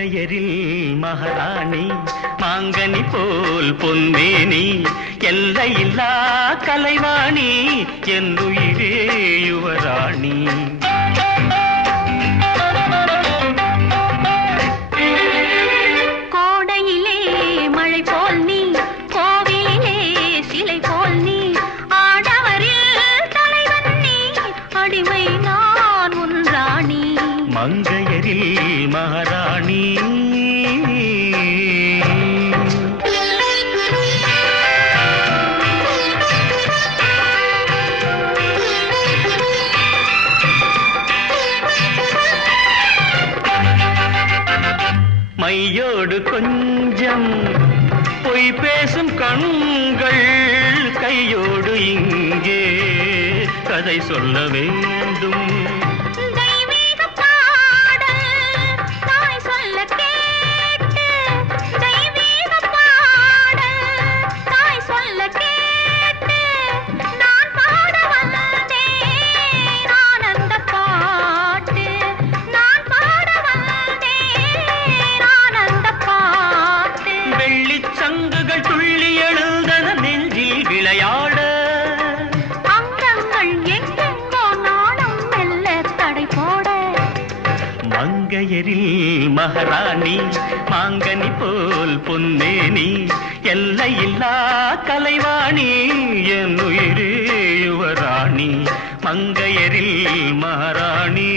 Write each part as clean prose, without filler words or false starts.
மங்கையரில் மகாராணி மாங்கனி போல் பொன்மேனி எல்லையில்லா கலைவாணி என்னுயிரே யுவராணி. கோடையிலே மழை போல் நீ, கோவிலே சிலை போல் நீ, ஆடவரில் தலைவன் நீ, அடிமை நான் உன் ராணி. மங்கையரில் மகாராணி மையோடு கொஞ்சம் பொய் பேசும் கண்கள் கையோடு இங்கே கதை சொல்ல வேண்டும். சங்குகள் துள்ளி எழுந்தன நெஞ்சில் விளையாட, அங்கங்கள் எங்கெங்கோ நாணம் மெல்ல தடை போட. மங்கையரில் மகாராணி மாங்கனி போல் பொன்னேனி எல்லையில்லா கலைவாணி என்னுயிரே யுவராணி. மங்கையரில் மகாராணி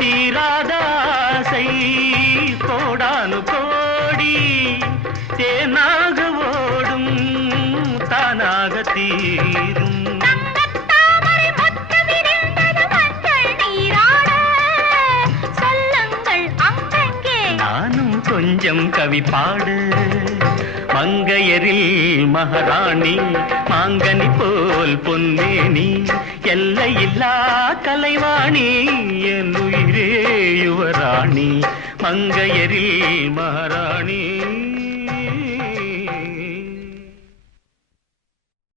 தீராதாசை கோடானு கோடி தேனாக ஓடும் தானாக தீரும். நானும் கொஞ்சம் கவி பாடு. மங்கையரில் மகாராணி மாங்கனி போல் பொன்னேனி எல்லையில்லா கலைவாணி என்னுயிரே யுவராணி. மங்கையரில் மகாராணி.